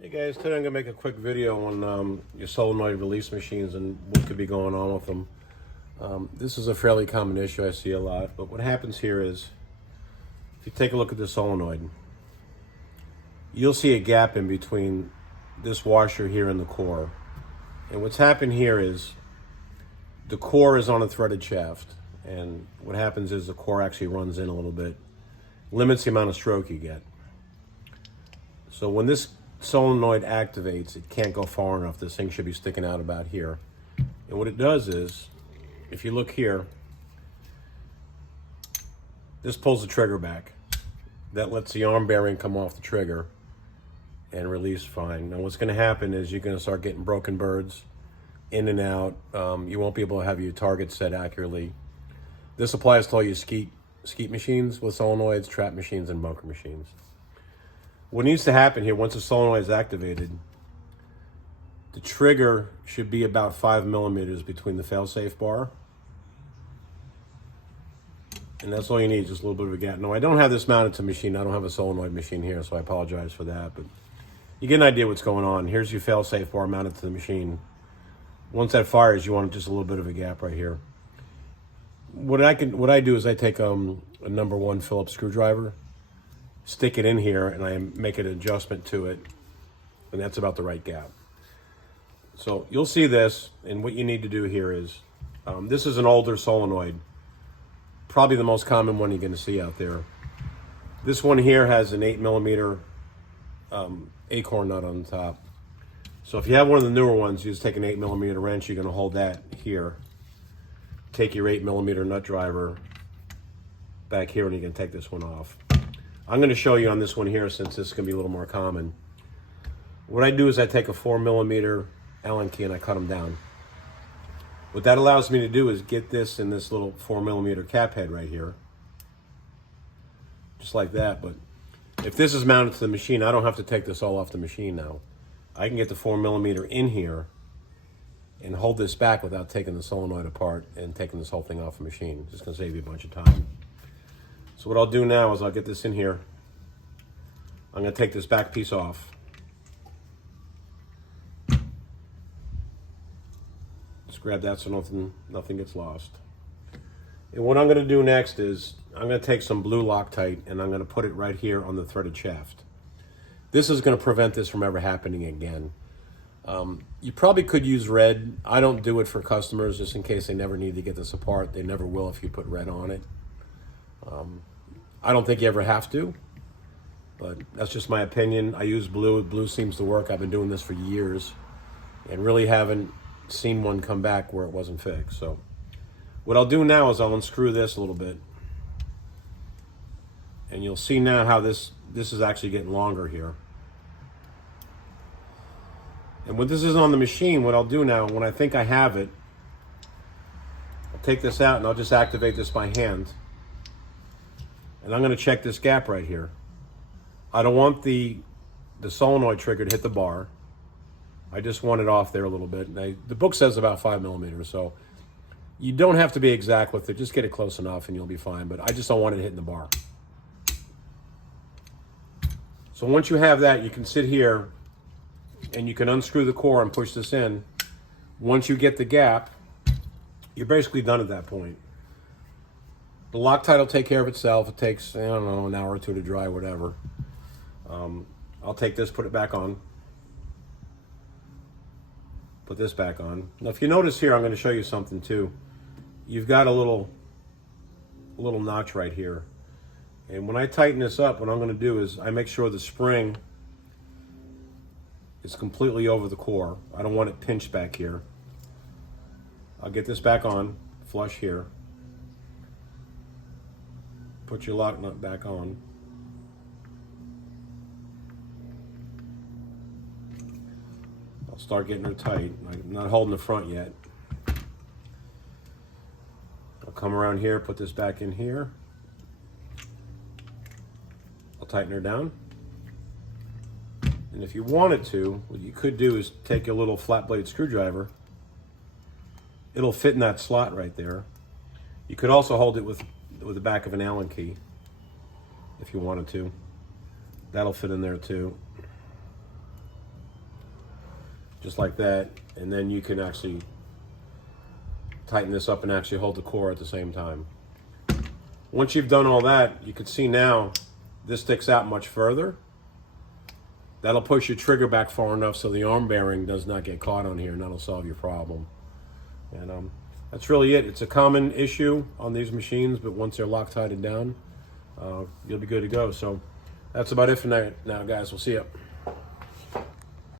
Hey guys, today I'm going to make a quick video on your solenoid release machines and what could be going on with them. This is a fairly common issue I see a lot, but what happens here is, if you take a look at the solenoid, you'll see a gap in between this washer here and the core. And what's happened here is, the core is on a threaded shaft, and what happens is the core actually runs in a little bit, limits the amount of stroke you get. So when this solenoid activates, it can't go far enough. This thing should be sticking out about here. And what it does is, if you look here, this pulls the trigger back. That lets the arm bearing come off the trigger and release fine. Now what's going to happen is you're going to start getting broken birds in and out. You won't be able to have your target set accurately. This applies to all your skeet machines with solenoids, trap machines, and bunker machines. What needs to happen here, once the solenoid is activated, the trigger should be about 5 millimeters between the fail-safe bar. And that's all you need, just a little bit of a gap. Now, I don't have this mounted to the machine. I don't have a solenoid machine here, so I apologize for that. But you get an idea what's going on. Here's your fail-safe bar mounted to the machine. Once that fires, you want just a little bit of a gap right here. What I do is I take a number 1 Phillips screwdriver, stick it in here, and I make an adjustment to it, and that's about the right gap. So you'll see this, and what you need to do here is, this is an older solenoid, probably the most common one you're going to see out there. This one here has an 8 millimeter acorn nut on the top. So if you have one of the newer ones, you just take an 8 millimeter wrench, you're going to hold that here, take your 8 millimeter nut driver back here, and you can take this one off. I'm going to show you on this one here, since this is going to be a little more common. What I do is I take a 4 millimeter Allen key and I cut them down. What that allows me to do is get this in this little 4 millimeter cap head right here, just like that. But if this is mounted to the machine, I don't have to take this all off the machine now. I can get the 4 millimeter in here and hold this back without taking the solenoid apart and taking this whole thing off the machine. It's just going to save you a bunch of time. So what I'll do now is I'll get this in here. I'm going to take this back piece off. Just grab that so nothing gets lost. And what I'm going to do next is I'm going to take some blue Loctite and I'm going to put it right here on the threaded shaft. This is going to prevent this from ever happening again. You probably could use red. I don't do it for customers just in case they never need to get this apart. They never will if you put red on it. I don't think you ever have to, but that's just my opinion. I use blue. Blue seems to work. I've been doing this for years and really haven't seen one come back where it wasn't fixed. So what I'll do now is I'll unscrew this a little bit, and you'll see now how this is actually getting longer here. And when this is on the machine, what I'll do now, when I think I have it, I'll take this out and I'll just activate this by hand. And I'm going to check this gap right here. I don't want the solenoid trigger to hit the bar. I just want it off there a little bit. The book says about 5 millimeters, so you don't have to be exact with it. Just get it close enough and you'll be fine. But I just don't want it hitting the bar. So once you have that, you can sit here and you can unscrew the core and push this in. Once you get the gap, you're basically done at that point. The Loctite will take care of itself. It takes, I don't know, an hour or two to dry, whatever. I'll take this, put it back on. Put this back on. Now, if you notice here, I'm going to show you something too. You've got a little notch right here. And when I tighten this up, what I'm going to do is I make sure the spring is completely over the core. I don't want it pinched back here. I'll get this back on, flush here. Put your lock nut back on. I'll start getting her tight. I'm not holding the front yet. I'll come around here, put this back in here. I'll tighten her down. And if you wanted to, what you could do is take a little flat blade screwdriver. It'll fit in that slot right there. You could also hold it with the back of an Allen key if you wanted to. That'll fit in there too. just like that, and then you can actually tighten this up and actually hold the core at the same time. Once you've done all that, you can see now this sticks out much further. That'll push your trigger back far enough so the arm bearing does not get caught on here, and that'll solve your problem. And that's really it. It's a common issue on these machines, but once they're Loctited down, you'll be good to go. So that's about it for now, guys. We'll see you.